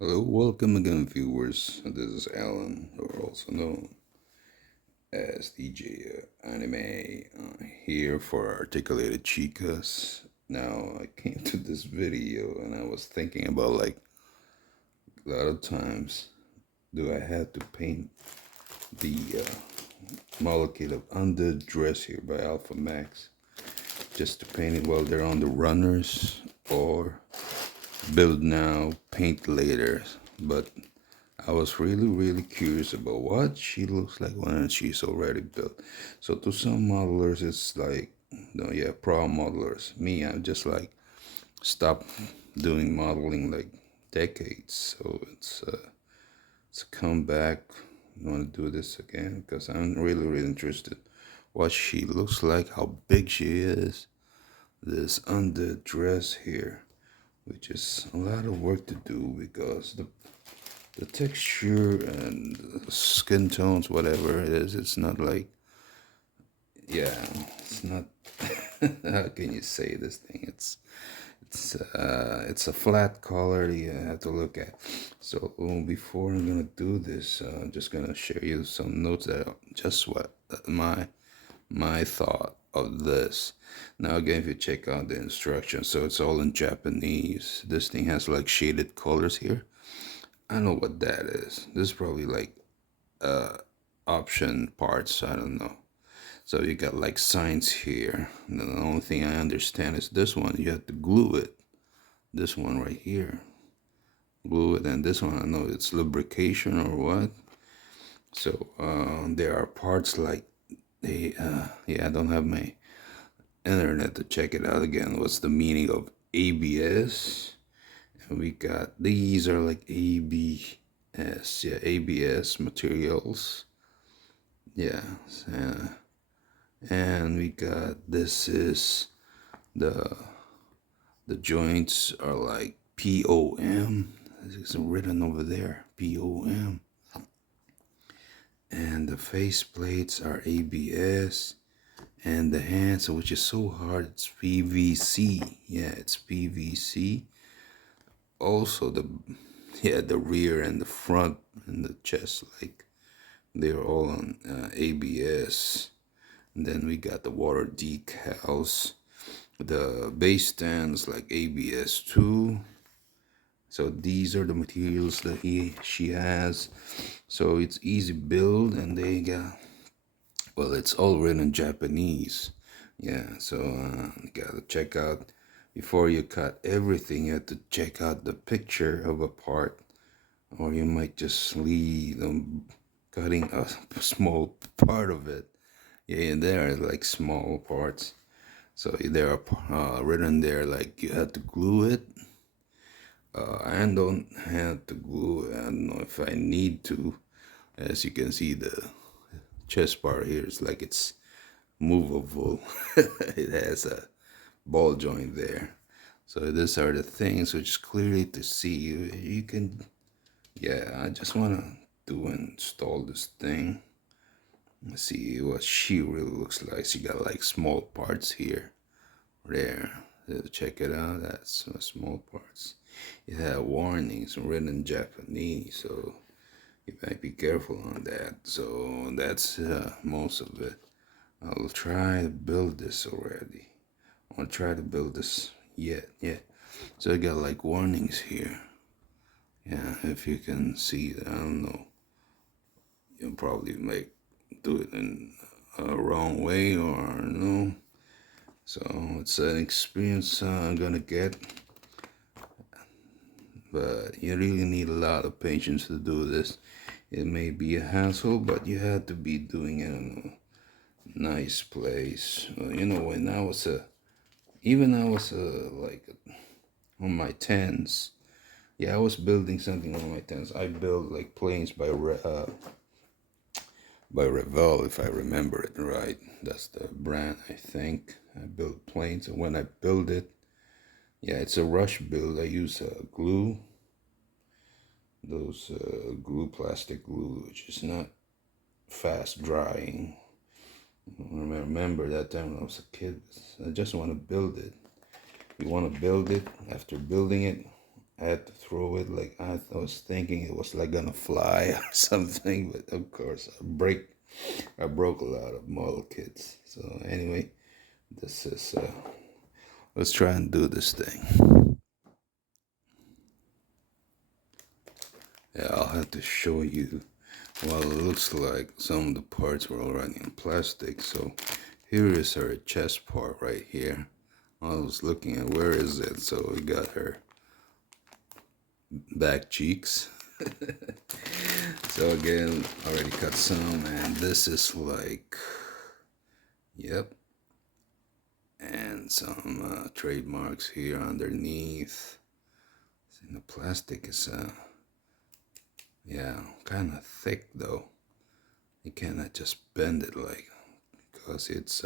Hello, welcome again, viewers. This is Alan, or also known as DJ Anime, here for Articulated Chicas. Now, I came to this video and I was thinking about a lot of times, do I have to paint the model kit of Undeaddress here by Alpamax just to paint it while they're on the runners, or build now, paint later? But I was really curious about what she looks like when she's already built. So to some modelers, it's like, no, yeah, pro modelers. Me, I'm just like stopped doing modeling like decades. So it's a comeback. I want to do this again because I'm really interested. What she looks like, how big she is. This under dress here, which is a lot of work to do because the texture and the skin tones, whatever it is, it's not like, yeah, it's not. How can you say this thing? It's a flat color you have to look at. So before I'm gonna do this, I'm just gonna share you some notes that are just what my thought of this. Now again, if you check out the instructions, so it's all in Japanese. This thing has like shaded colors here. I know what that is. This is probably like uh option parts. I don't know. So you got like signs here. And the only thing I understand is this one. You have to glue it. This one right here. Glue it, and this one I know it's lubrication or what. So there are parts like they yeah, I don't have my internet to check it out again. What's the meaning of ABS? And we got these are like ABS, yeah, ABS materials. Yeah, uh, and we got this is the the joints are like POM. It's written over there, POM. And the face plates are ABS, and the hands, which is so hard, it's PVC. Yeah, it's PVC. Also the rear and the front and the chest, like they're all on ABS. And then we got the water decals. The base stands like ABS too. So these are the materials that she has. So it's easy build, and they got, well, it's all written in Japanese. Yeah, so you gotta check out, before you cut everything, you have to check out the picture of a part, or you might just leave them cutting a small part of it. Yeah, and there are like small parts. So there are written there like you have to glue it. I don't have to glue it. I don't know if I need to. As you can see, the chest part here is like it's movable. It has a ball joint there. So these are the things which clearly to see. You can, yeah, I just want to install this thing. Let's see what she really looks like. She got like small parts here, there. Check it out. That's small parts. It had warnings written in Japanese, so you might be careful on that. So that's most of it. I'll try to build this already. I'll try to build this yet. Yeah. So I got like warnings here. Yeah, if you can see that, I don't know. You'll probably make do it in a wrong way or no. So it's an experience I'm gonna get, but you really need a lot of patience to do this. It may be a hassle, but you have to be doing it in a nice place. You know, when I was even I was like on my tens. Yeah, I was building something on my tens. I built like planes by Revell, if I remember it right. That's the brand, I think. I built planes, and when I build it, yeah, it's a rush build. I use glue, those plastic glue, which is not fast drying. I remember that time when I was a kid. I just want to build it. You want to build it. After building it, had to throw it. Like I was thinking it was like gonna fly or something, but of course I broke a lot of model kits. So anyway, this is let's try and do this thing. Yeah, I'll have to show you. Well, it looks like some of the parts were already in plastic. So here is her chest part right here. I was looking at where is it. So we got her back cheeks. So again, already cut some, and this is like, yep, and some trademarks here underneath. And the plastic is yeah, kind of thick though. You cannot just bend it like, because it's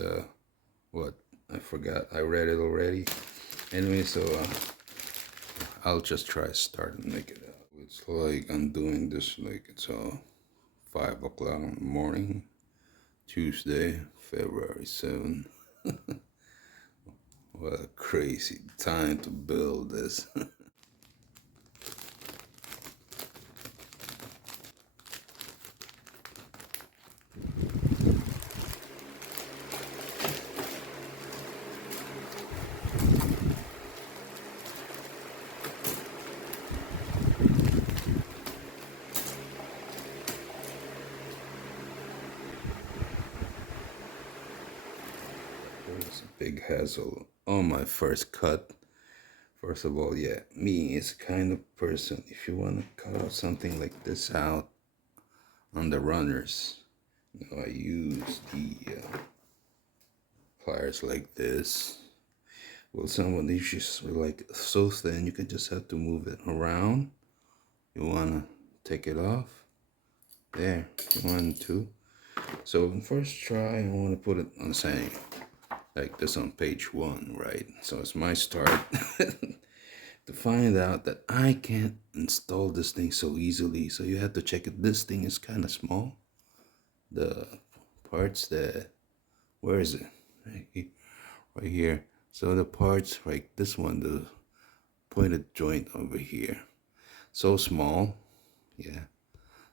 what, I forgot, I read it already. Anyway, so I'll just try start and make it up. It's like I'm doing this like it's 5 o'clock in the morning, Tuesday, February 7th. What a crazy time to build this. It's a big hassle on my first cut. First of all, yeah, me is kind of person, if you want to cut out something like this out on the runners, you know, I use the pliers like this. Well, some of these just are like so thin, you can just have to move it around. You want to take it off. There, 1, 2. So first try, I want to put it on saying like this on page 1, right? So it's my start to find out that I can't install this thing so easily. So you have to check it. This thing is kind of small. The parts that, where is it? Right here. So the parts like this one, the pointed joint over here, so small, yeah.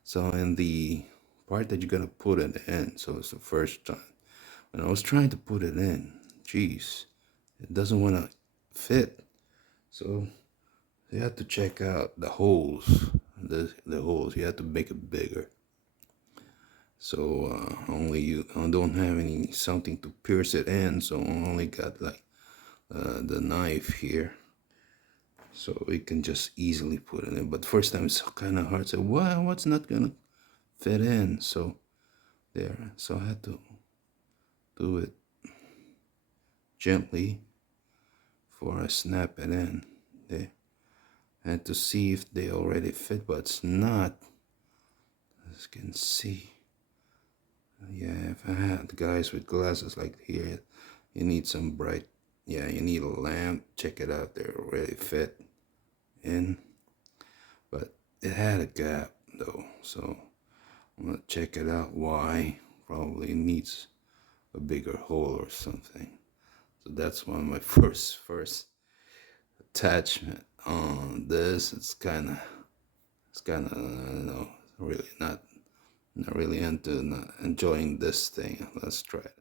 So in the part that you're gonna put it in, so it's the first time when I was trying to put it in, geez, it doesn't want to fit. So you have to check out the holes, the holes. You have to make it bigger. So only I don't have any something to pierce it in, so I only got like the knife here, so we can just easily put it in. But first time it's kind of hard. So what's not gonna fit in? So there. So I had to do it gently before I snap it in. There. I had to see if they already fit, but it's not. As you can see. Yeah, if I had guys with glasses like here, you need some bright, yeah, you need a lamp. Check it out, they're already fit in. But it had a gap though, so I'm gonna check it out why. Probably needs a bigger hole or something. So that's one of my first attachment on this. It's kinda I don't know, really not really into not enjoying this thing. Let's try it.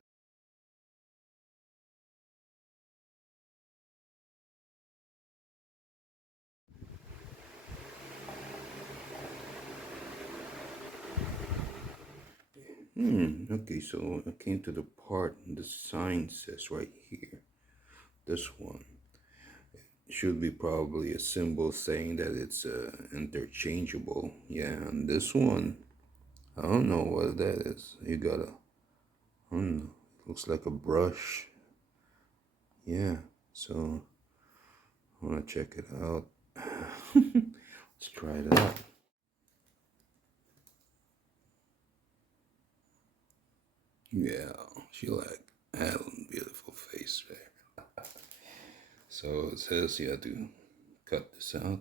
Okay, so I came to the part the sign says right here. This one should be probably a symbol saying that it's interchangeable. Yeah, and this one, I don't know what that is. You got a, I don't know, looks like a brush. Yeah, so I want to check it out. Let's try it out. Yeah, she like had a beautiful face there. So it says you have to cut this out,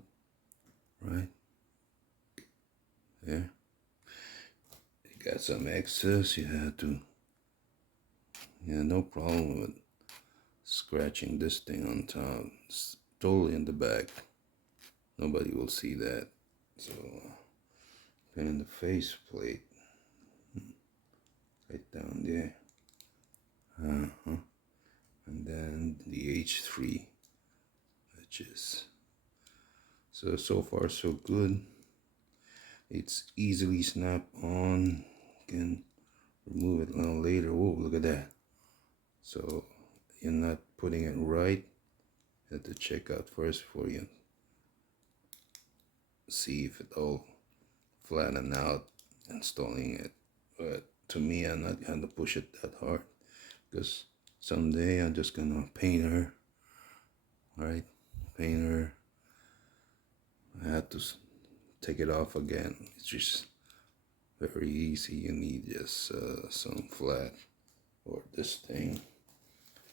right? There. You got some excess, you have to, yeah, no problem with scratching this thing on top. It's totally in the back. Nobody will see that. So put in the face plate right down there. And then the H3, which is so far so good. It's easily snap on. Can remove it a little later. Whoa, look at that. So you're not putting it right. You have to check out first before you see if it all flatten out installing it. But to me, I'm not gonna push it that hard because someday I'm just gonna paint her. Right, paint her. I have to take it off again. It's just very easy. You need just some flat or this thing.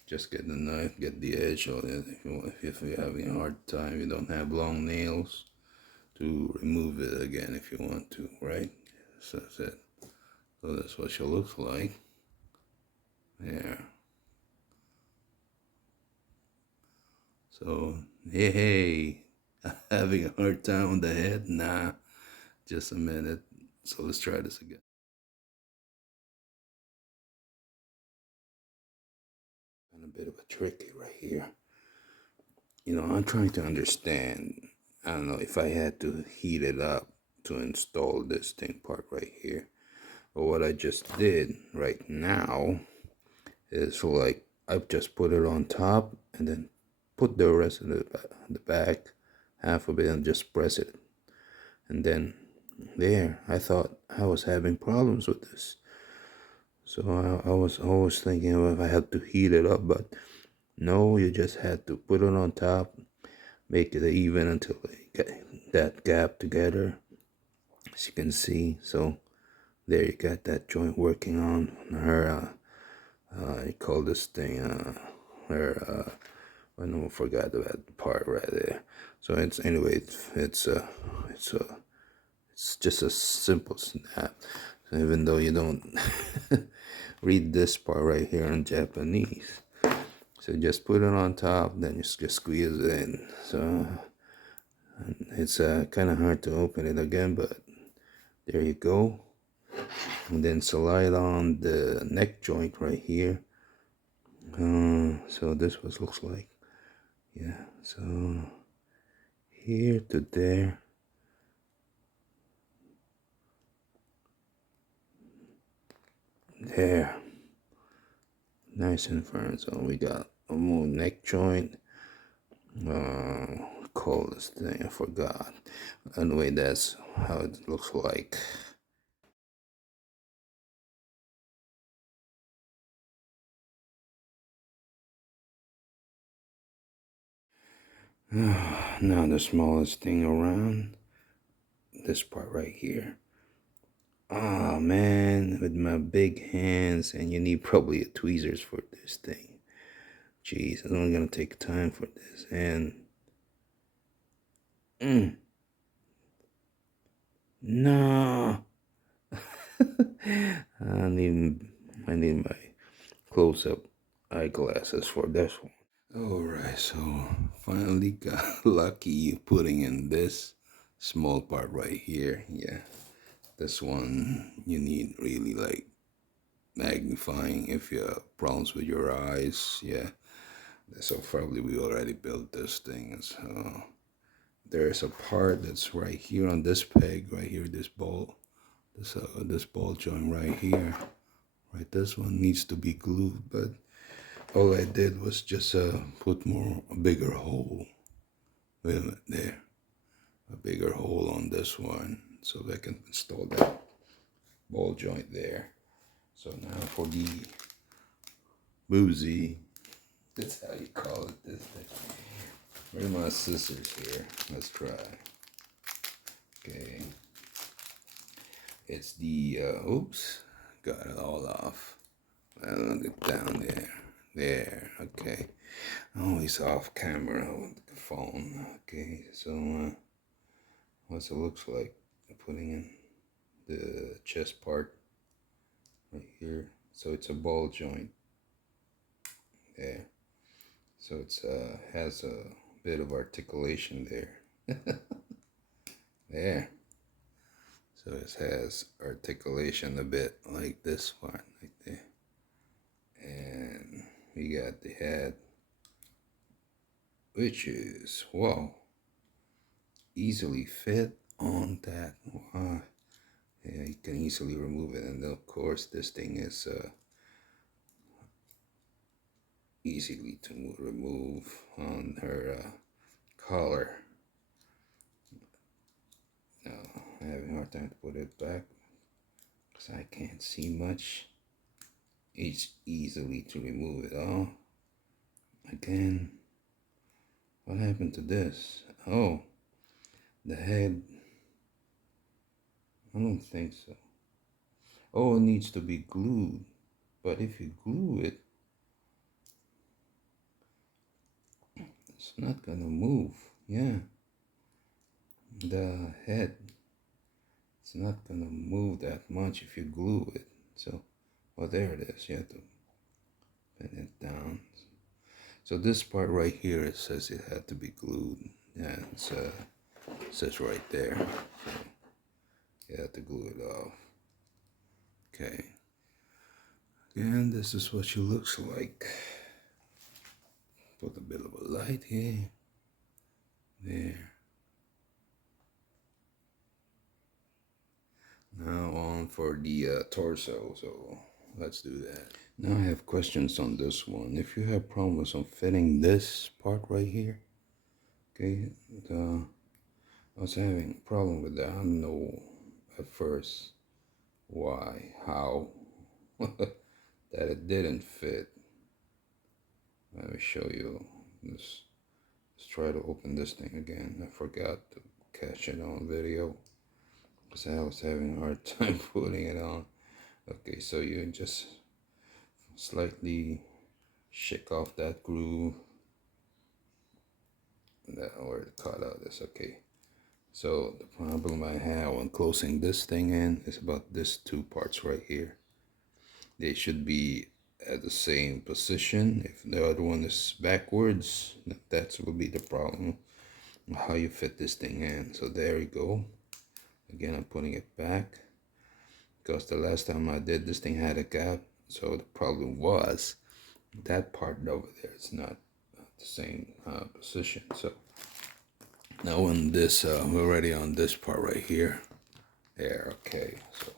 Just get the knife, get the edge on it. If you're having a hard time, you don't have long nails, to remove it again if you want to, right? So that's it. So that's what she looks like. There. So, hey, having a hard time on the head? Nah, just a minute. So let's try this again. And a bit of a tricky right here. You know, I'm trying to understand. I don't know if I had to heat it up to install this thing part right here. But what I just did right now is like I've just put it on top and then put the rest of the back half of it and just press it. And then there, I thought I was having problems with this. So I was always thinking if I had to heat it up, but no, you just had to put it on top, make it even until they get that gap together, as you can see. So there you got that joint working on her, I call this thing, her, I know, forgot about the part right there. So it's, anyway, it's just a simple snap. So even though you don't read this part right here in Japanese. So just put it on top, then you just squeeze it in. So it's kind of hard to open it again, but there you go. And then slide on the neck joint right here. So this was looks like, yeah. So here to there. There. Nice and firm. So we got a more neck joint. Call this thing, I forgot. Anyway, that's how it looks like. Now the smallest thing around, this part right here. Ah, man, with my big hands, and you need probably a tweezers for this thing. Jeez, it's only gonna take time for this, and no, I need my close-up eyeglasses for this one. All right, so finally got lucky putting in this small part right here. Yeah, this one you need really like magnifying if you have problems with your eyes. Yeah, so probably we already built this thing. So there's a part that's right here on this peg, right here, this ball joint right here. Right, this one needs to be glued, but all I did was just put a bigger hole. Wait a minute, there, a bigger hole on this one, so I can install that ball joint there. So now for the boozy, that's how you call it, this thing. Where are my scissors here? Let's try. Okay. It's the, oops, got it all off. I'll get down there. There, okay. Always off camera with the phone. Okay, so what it looks like. Putting in the chest part right here. So it's a ball joint. There. So it's has a bit of articulation there. There. So it has articulation a bit like this one, like there. And we got the head, which is, wow, easily fit on that. Wow. Yeah, you can easily remove it. And of course, this thing is easily to remove on her collar. Now, I'm having a hard time to put it back because I can't see much. It's easily to remove it all. Again, what happened to this? Oh, the head. I don't think so. Oh, it needs to be glued. But if you glue it, it's not gonna move. Yeah. The head, it's not gonna move that much if you glue it. So, well, there it is. You have to pin it down. So this part right here, it says it had to be glued. Yeah, it says right there. So you have to glue it off. Okay. And this is what she looks like. Put a bit of a light here. There. Now on for the torso, so let's do that. Now I have questions on this one. If you have problems on fitting this part right here, okay, I was having a problem with that. I don't know at first why, how, that it didn't fit. Let me show you this. Let's try to open this thing again. I forgot to catch it on video because I was having a hard time putting it on. Okay, so you just slightly shake off that groove. That where the cutout is. Okay. So the problem I have when closing this thing in is about these two parts right here. They should be at the same position. If the other one is backwards, that will be the problem. How you fit this thing in. So there you go. Again, I'm putting it back because the last time I did this thing had a gap. So the problem was that part over there is not the same position. So now on this, we're ready on this part right here. There, okay. So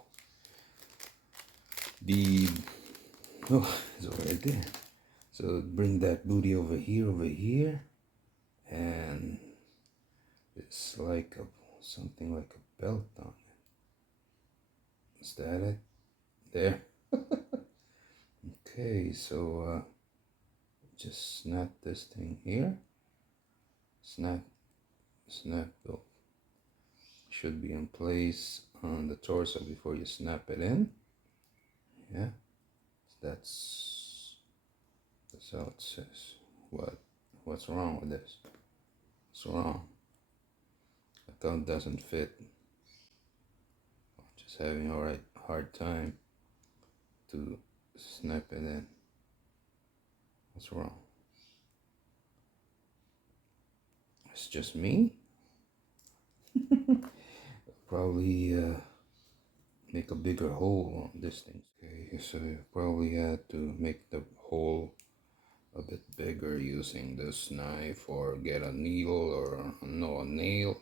it's over right there. So bring that booty over here, and it's like something like a belt on it. Is that it? There. Okay, so just snap this thing here. Snap, bolt. Should be in place on the torso before you snap it in. Yeah, that's how it says. What's wrong with this? What's wrong? The gun doesn't fit. I'm just having a hard time to snap it in. What's wrong? It's just me? Probably make a bigger hole on this thing. Okay, so you probably had to make the hole a bit bigger using this knife, or get a needle, or a nail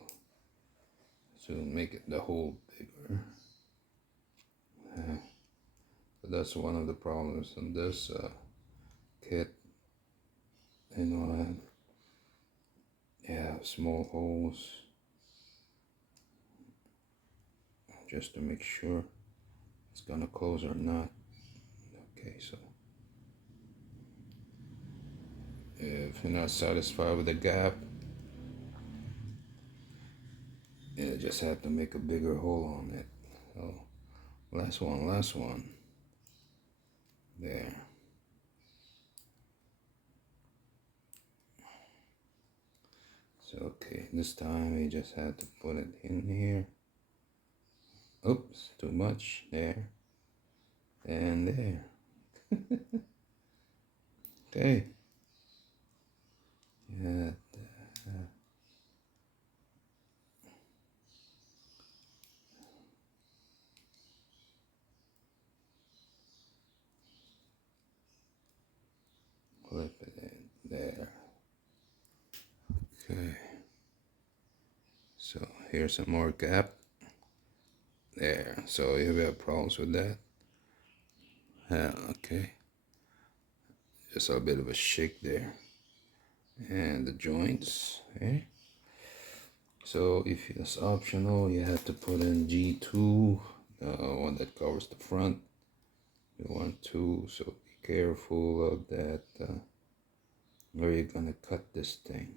to make it the hole bigger. So that's one of the problems in this kit. You know, yeah, small holes just to make sure it's gonna close or not. Okay, so if you're not satisfied with the gap, you just have to make a bigger hole on it. So last one. There. So okay, this time we just had to put it in here. Oops, too much. There. And there. Okay. Yeah. here's some more gap there. So you have problems with that? Yeah, okay. Just a bit of a shake there. And the joints, okay. So if it's optional, you have to put in G2, one that covers the front. You want to, so be careful of that. Where you're gonna cut this thing.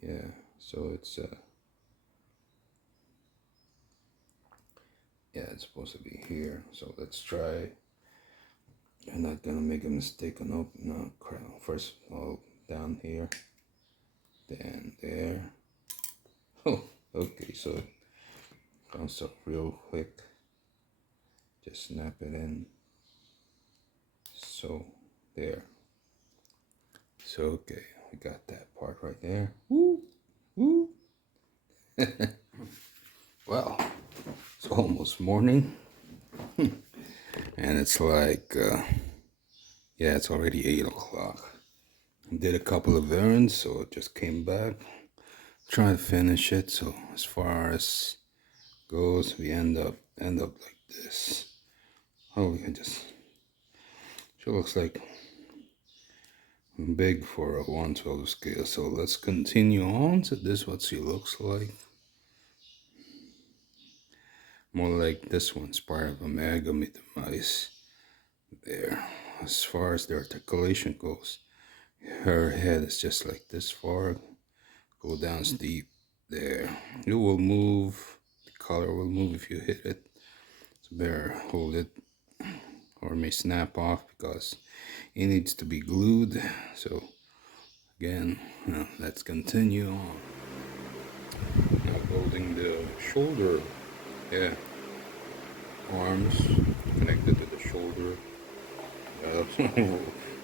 Yeah, so it's yeah, it's supposed to be here. So let's try. I'm not gonna make a mistake on open. No, crap. First, all down here, then there. Oh, okay. So it comes up real quick. Just snap it in. So there. So okay, we got that part right there. Woo, woo. Well, it's almost morning, and it's like yeah, it's already 8 o'clock. Did a couple of errands, so just came back, trying to finish it. So as far as goes, we end up like this. Oh, we can just. She looks like big for a 1/12 scale. So let's continue on. So this is what she looks like. More like this one's part of a Megami device. There. As far as the articulation goes, her head is just like this far. Go down steep. There. It will move. The color will move if you hit it. So better hold it, or it may snap off because it needs to be glued. So again, let's continue on. Now building the shoulder. Yeah. Arms connected to the shoulder.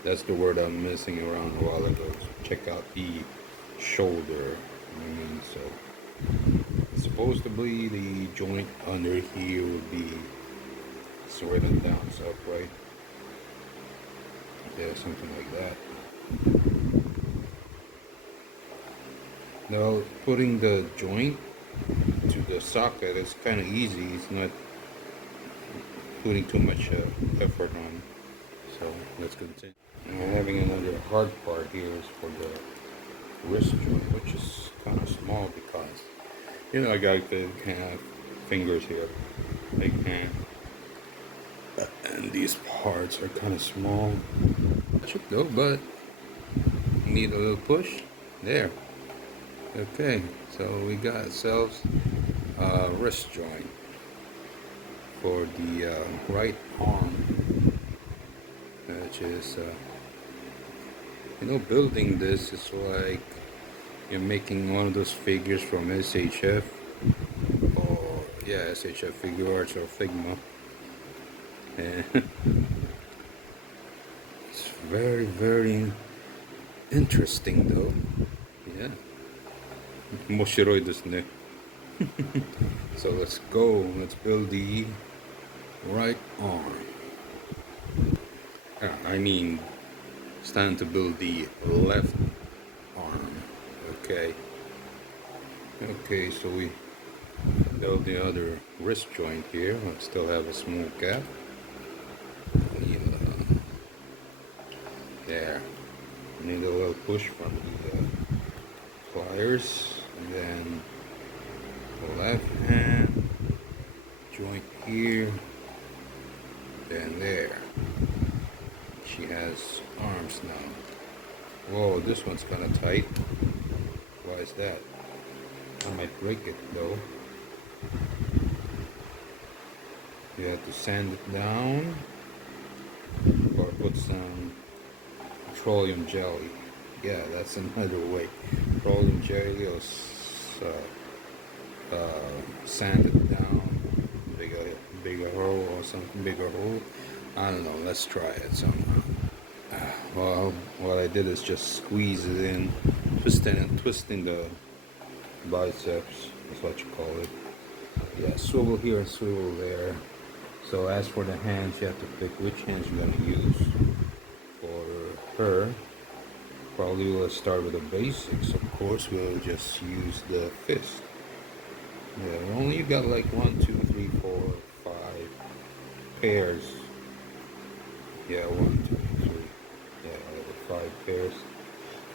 That's the word I'm missing around a while ago. So check out the shoulder. I mean, so supposedly the joint under here would be sorted down so upright. Yeah, something like that. Now putting the joint to the socket is kind of easy. It's not putting too much effort on. So let's continue. And we're having another hard part here is for the wrist joint, which is kind of small because, you know, I got the kind of fingers here, big hand, and these parts are kind of small. That should go, but need a little push. There. Okay, so we got ourselves a wrist joint for the right arm, which is, you know, building this is like you're making one of those figures from SHF, or yeah, SHF Figure Arts or Figma, and it's very, very interesting though. Yeah, 面白いですね. So let's go. Let's build the right arm. I mean, it's time to build the left arm. Okay. Okay, so we build the other wrist joint here. I still have a small gap. There. Need a little push from the pliers, and then the left hand joint here, then there. She has arms now. Whoa, this one's kind of tight. Why is that? I might break it though. You have to sand it down or put some petroleum jelly. Yeah, that's another way. Petroleum jelly or sand it down, bigger hole or something, bigger hole. I don't know, let's try it somehow. Well, what I did is just squeeze it in, twisting the biceps, is what you call it. Yeah, swivel here and swivel there. So as for the hands, you have to pick which hands you're going to use for her. Probably we'll start with the basics. Of course, we'll just use the fist. Yeah, only you got like 1, 2, 3, 4, 5 pairs. Yeah, 1, 2, 3. Yeah, the 5 pairs.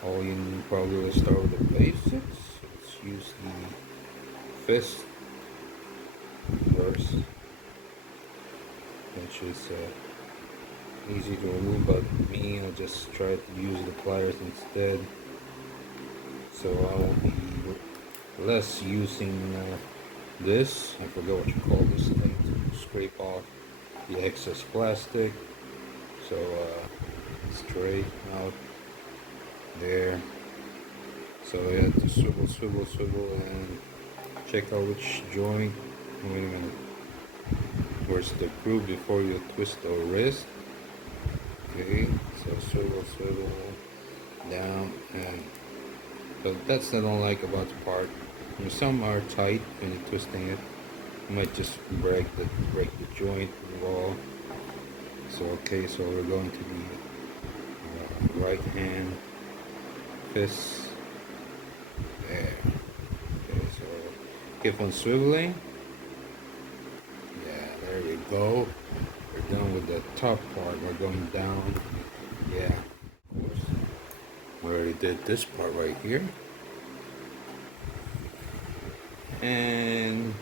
All you need probably will start with the basics. Let's use the fist first, which is easy to remove, but me, I'll just try to use the pliers instead. So I will be less using this. I forgot what you call this thing to scrape off the excess plastic. So straight out there. So you have to swivel, swivel, swivel, and check out which joint. Wait a minute. Where's the groove before you twist the wrist? Okay, so swivel, swivel, down, and so that's what I don't like about the part. Some are tight when you're twisting it. You might just break the joint wall. So okay, so we're going to the right hand fist there. Okay, so keep on swiveling. Yeah, there you go. We're done with the top part. We're going down. Yeah, of course. We already did this part right here. And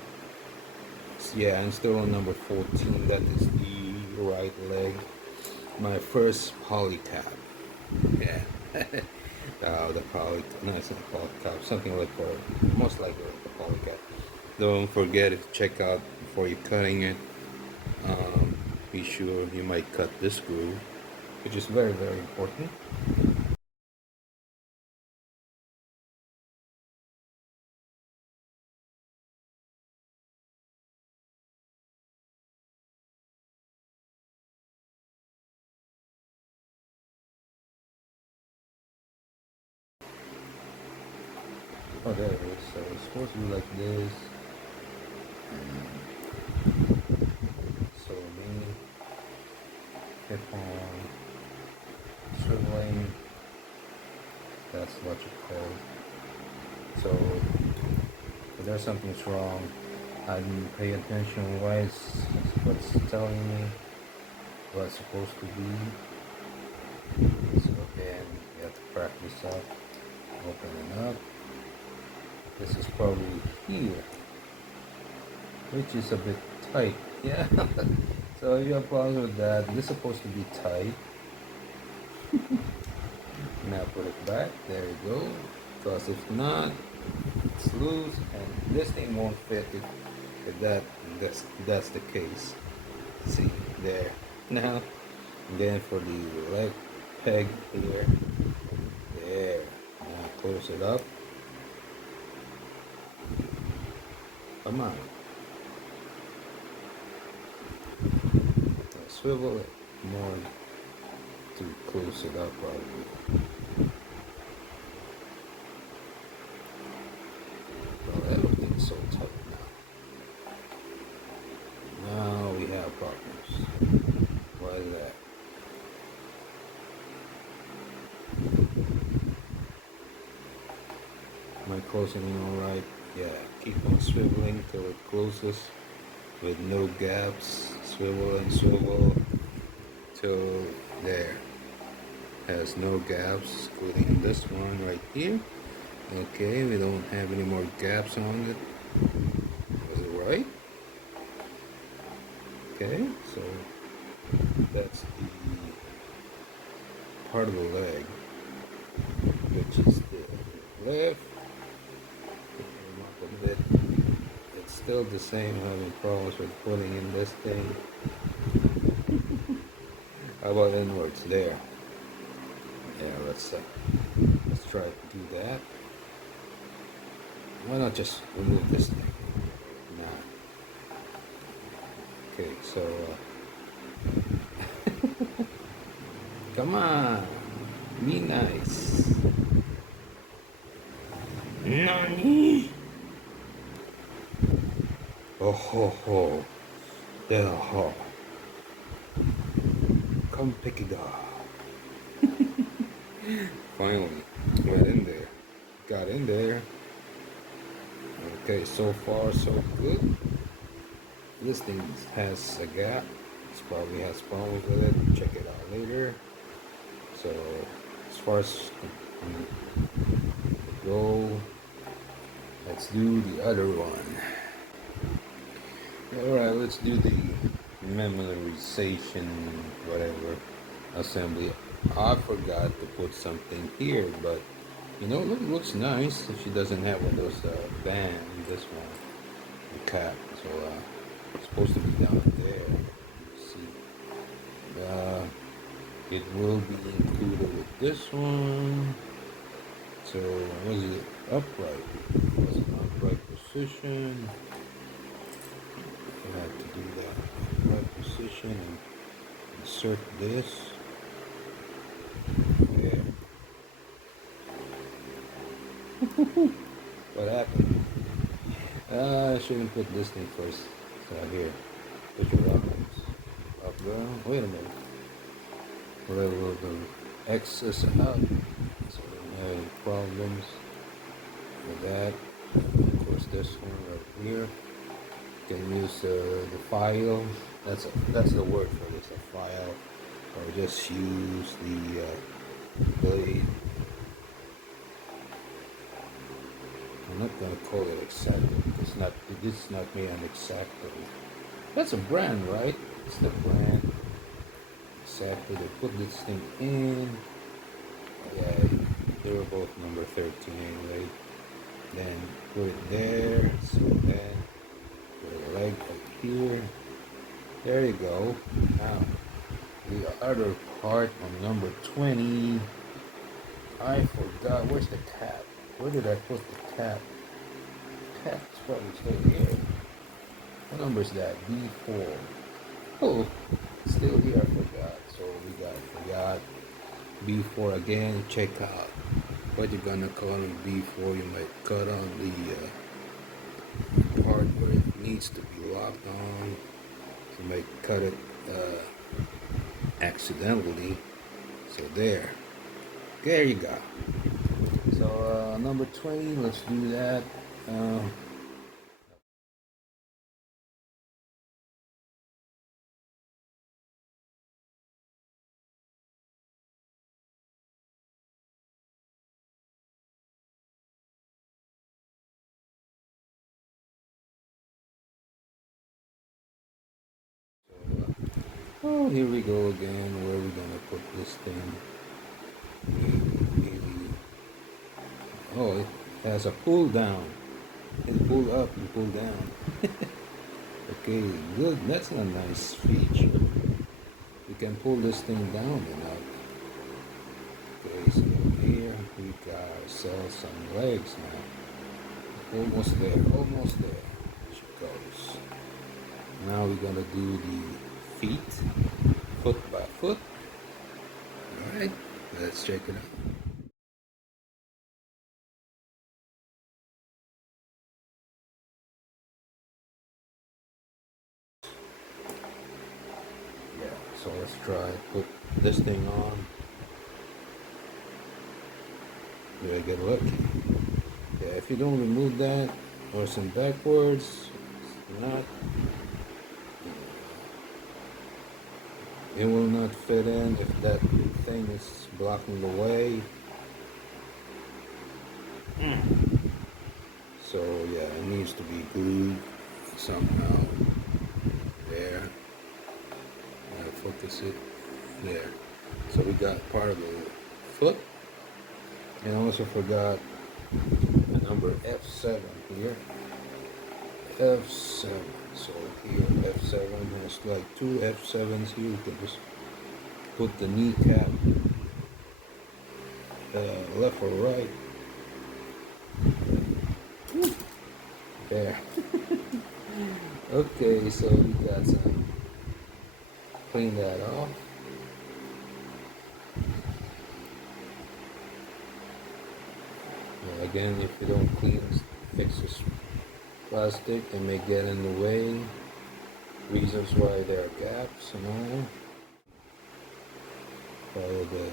yeah, I'm still on number 14. That is the right leg. My first polycap. Yeah. The poly. No, it's not polycap. Something like most likely like a polycap. Don't forget to check out before you're cutting it. Be sure you might cut this groove, which is very, very important. Oh, there it is. So it's supposed to be like this. So me keep on swiveling. That's what you call. So if there's something's wrong, I didn't pay attention what's telling me what's supposed to be. So then you have to practice up, open it up. This is probably here, which is a bit tight. Yeah. So if you have problems with that, this is supposed to be tight. Now put it back. There you go. Because if not, it's loose, and this thing won't fit if that's the case. See there. Now, again for the leg peg here. There. Now close it up. Come on. Now swivel it more to close it up probably. Well, everything's so tight now. Now we have problems. Why is that? Am I closing in alright? Yeah, keep on swiveling till it closes with no gaps. Swivel and swivel till there. Has no gaps, including this one right here. Okay, we don't have any more gaps on it. Was it right? Okay, so that's the part of the leg, which is the left. A bit. It's still the same. I'm having problems with putting in this thing. How about inwards? There. Yeah, let's try to do that. Why not just remove this thing? Nah. Okay, so come on, be nice. Nani? Oh ho ho, there ho. Come pick it up. Finally, went in there. Got in there. Okay, so far so good. This thing has a gap. It probably has problems with it. Check it out later. So, as far as go, let's do the other one. Alright, let's do the memorization, whatever, assembly. I forgot to put something here, but you know, looks nice. She doesn't have one of those band, this one, the cap. So it's supposed to be down there. See, it will be included with this one. So was it upright? Was it upright position? I have to do that upright position and insert this. There. What happened? I shouldn't put this thing first. So here, put your weapons up there. Wait a minute. We'll excess out, so we don't have any problems with that. Of course, this one right here. You can use the file. That's the word for this, a file, or just use the blade. I'm not gonna call it Exacto. This is not made on Exacto. That's a brand, right? It's the brand. Exactly. They put this thing in. Yeah, they were both number 13 anyway. Then put it there. So then put a leg up here. There you go. Now the other part on number 20. I forgot. Where's the cap? Where did I put the cap? Cap's probably still here. What number is that? B4. Oh, still here. I forgot. So we forgot B4 again. Check out what you're gonna call it B4. You might cut on the part where it needs to be locked on. You might cut it accidentally. So there you go. So number 20, let's do that. Oh, here we go again. Where are we gonna put this thing? Oh, it has a pull down. It pull up and pull down. Okay, good. That's a nice feature. We can pull this thing down and up. Okay, so here we got ourselves some legs now. Almost there, almost there. She goes. Now we're gonna do the feet, foot by foot. Alright, let's check it out. Yeah, so let's try put this thing on. Did I get lucky? Yeah, if you don't remove that or some backwards, it's not, it will not fit in if that thing is blocking the way. So yeah, it needs to be glued somehow. There. Focus it there. So we got part of the foot, and I also forgot the number F7 here. F7. So here F7 has like two F7s here. You can just put the kneecap left or right. There. Okay, so we got some. Clean that off. Now again, if you don't clean excess plastic, they may get in the way. Reasons why there are gaps and all. Follow the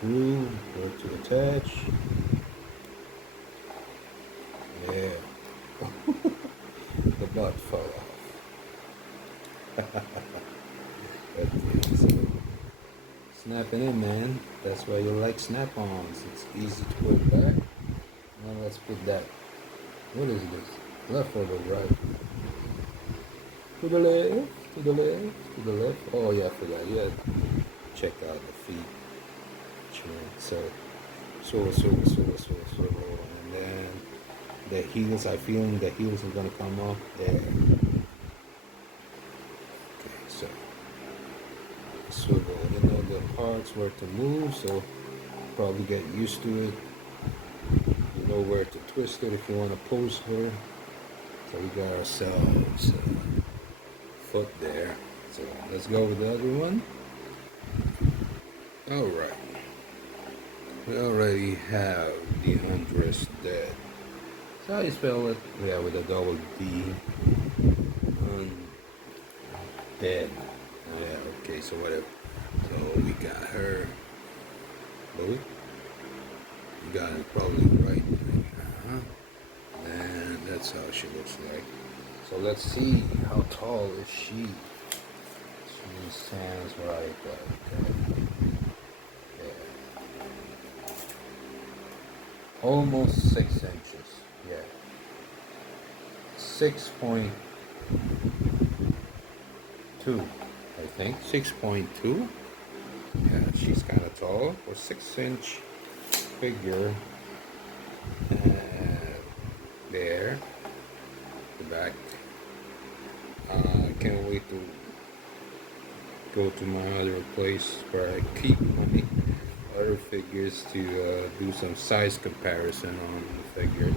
groove, where to attach. Yeah. The butt fell off. Okay, so snapping in, man. That's why you like snap-ons. It's easy to put it back. Now let's put that. What is this? Left or the right? To the left, to the left, to the left. Oh yeah, I forgot. Yeah, check out the feet. So, and then the heels. I feeling the heels are gonna come off there. Okay, so swivel. You know the parts where to move, so probably get used to it. You know where to twist it if you want to pose her. So we got ourselves a foot there. So let's go with the other one. All right. We already have the undress dead. So how you spell it? Yeah, with a double D. Undead. Oh, yeah, okay, so whatever. So we got her. Louis? You got it probably right. And that's how she looks like. So let's see how tall is she. She stands right there. Yeah. Almost 6 inches. Yeah. 6.2, I think. 6.2. Yeah, she's kind of tall for 6-inch figure. There, the back. I can't wait to go to my other place where I keep my other figures to do some size comparison on the figure.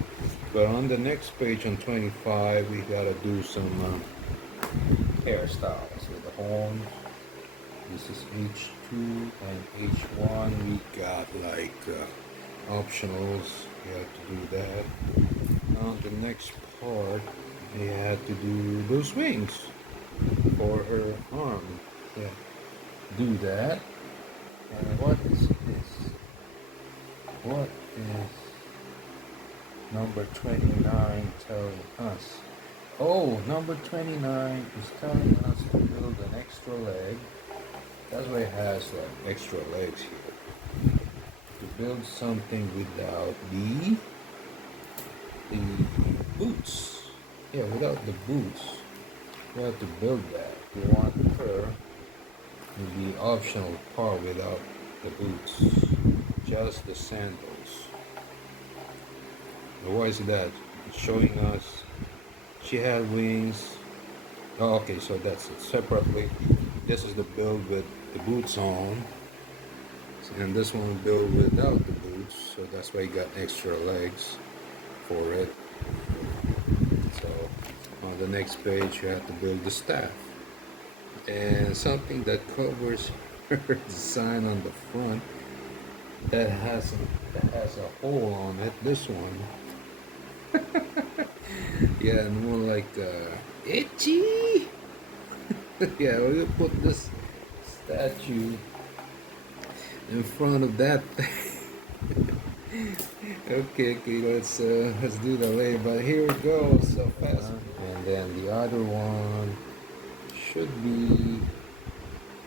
But on the next page, on 25, we gotta do some hairstyles with the horns. This is H2 and H1. We got like optionals. We have to do that. On the next part, we had to do those wings for her arm. Yeah, do that. And what is this? What is number 29 telling us? Oh, number 29 is telling us to build an extra leg. That's why it has like extra legs here. To build something without the boots. Yeah, without the boots. We have to build that. We want her to be optional part without the boots. Just the sandals. Now, why is that? It's showing us she had wings. Oh, okay, so that's it. Separately, this is the build with the boots on. And this one built without the boots. So that's why you got extra legs for it. So on the next page you have to build the staff and something that covers her design on the front that has a hole on it. This one. Yeah, more like itchy. Yeah, we'll put this statue in front of that thing. Okay, let's do the lay, but here we go, so fast. And then the other one should be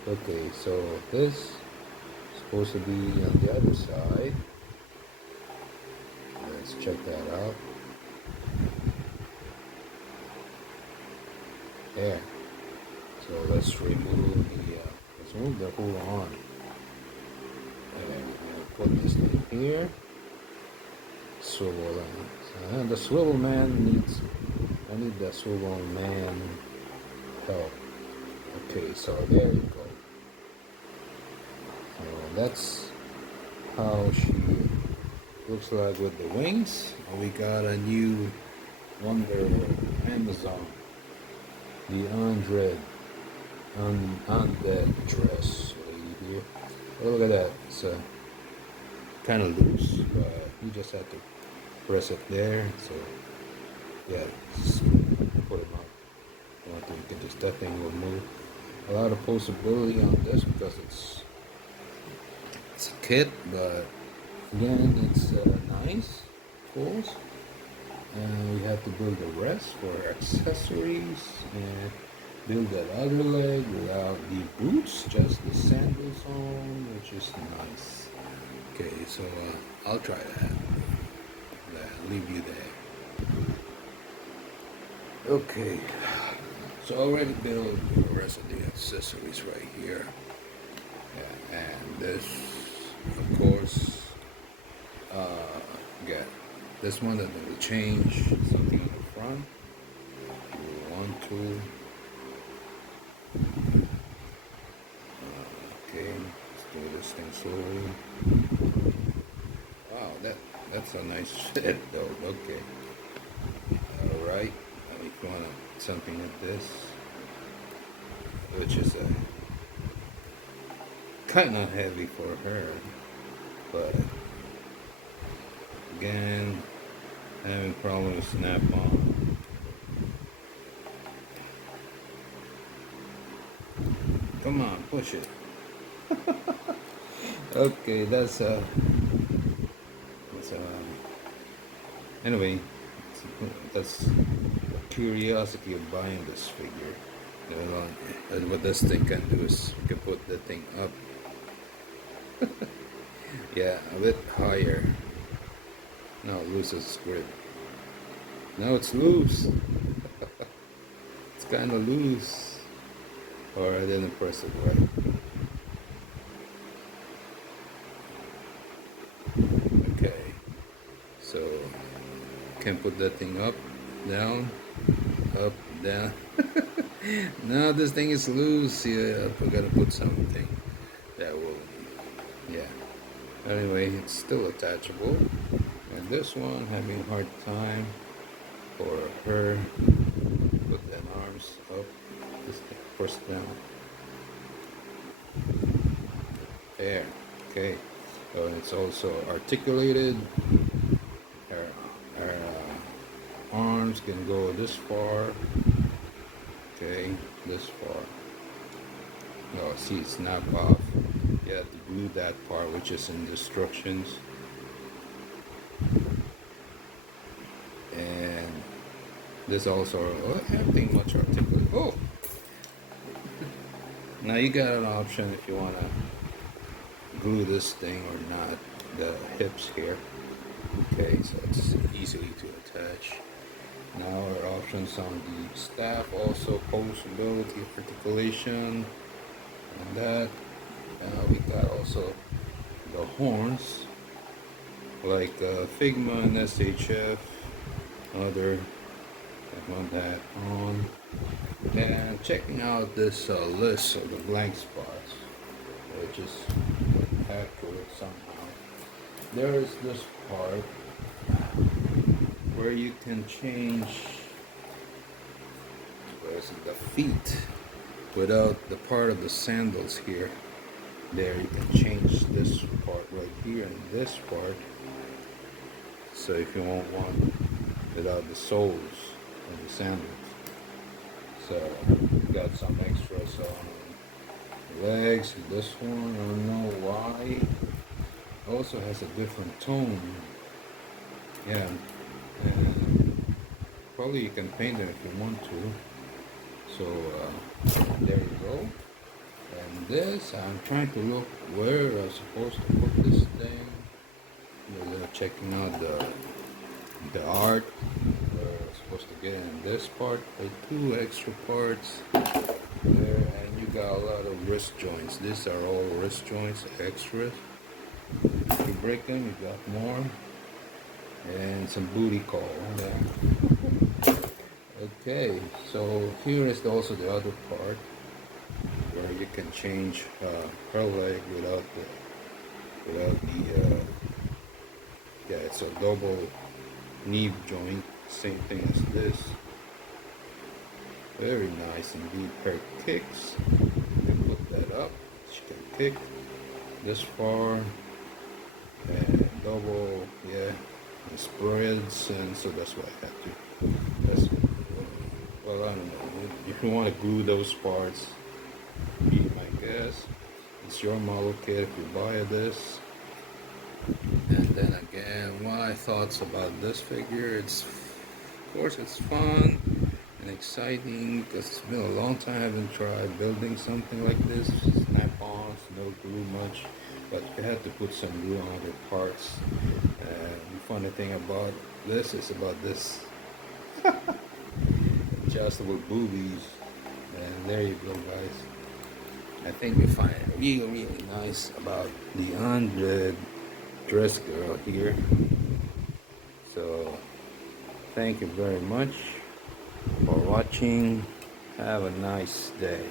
okay. So this is supposed to be on the other side. Let's check that out. There. So let's remove the whole arm. And put this thing here. Swivel and the swivel man needs. I need the swivel man help. Okay, so there you go. So that's how she looks like with the wings. And we got a new Wonder Amazon, the Undeaddress lady here. Oh, look at that. It's kind of loose, but you just have to press it there. So yeah, just put it on. You can just, that thing will move. A lot of possibility on this because it's kit, but again, it's nice, of course. And we have to build the rest for accessories and build that other leg without the boots, just the sandals on, which is nice. Okay, so I'll try that. I'll leave you there. Okay, so I already built the rest of the accessories right here. Yeah, and this, of course, get this one that will change something on the front. You want to. Okay, let's do this thing slowly. Wow, that's a nice fit though. Okay. Alright. If you want something like this, which is a kind of heavy for her, but again, having problem with snap on. Come on, push it. Okay, that's anyway, that's the curiosity of buying this figure. And what this thing can do is you can put the thing up. Yeah, a bit higher. No, it loses grip. No, it's loose. It's kind of loose. Or I didn't press it right. Okay, so can put that thing up, down, up, down. No, this thing is loose. Yeah, I gotta put something that will, yeah. Anyway, it's still attachable. And this one having a hard time for her. Put that arms up, just push down. There. Okay. So it's also articulated. Our arms can go this far. Okay, this far. Oh, see, it's snap off. You have to glue that part, which is in the instructions. And this also, everything much articulated. Oh! Now you got an option if you want to glue this thing or not, the hips here. Okay, so it's easily to attach. Now our options on the staff, also postability, articulation, and that. We got also the horns, like Figma and SHF, other. I want that on. And checking out this list of the blank spots, which is accurate somehow. There is this part where you can change the feet without the part of the sandals here. There you can change this part right here and this part. So if you want one without the soles of the sandals. So got some extras on legs. This one, I don't know why. Also has a different tone. Yeah, and probably you can paint it if you want to. So there you go. And this, I'm trying to look where I'm supposed to put this thing. We're checking out the art. We're supposed to get in this part. There are 2 extra parts there, and you got a lot of wrist joints. These are all wrist joints, extras. If you break them, you got more. And some booty call. Okay, so here is also the other part where you can change her leg without the yeah, it's a double knee joint, same thing as this. Very nice indeed. Her kicks, you put that up, she can kick this far and double, yeah, and spreads, and so that's why I have to. That's, well, I don't know. If you want to glue those parts, be my guess. It's your model kit if you buy this. And my thoughts about this figure, of course it's fun and exciting because it's been a long time I haven't tried building something like this. Snap-ons, no glue much, but you had to put some glue on the parts. The funny thing about this is about this adjustable boobies. And there you go, guys. I think we find it really nice about the Undeaddress girl here. So thank you very much for watching. Have a nice day.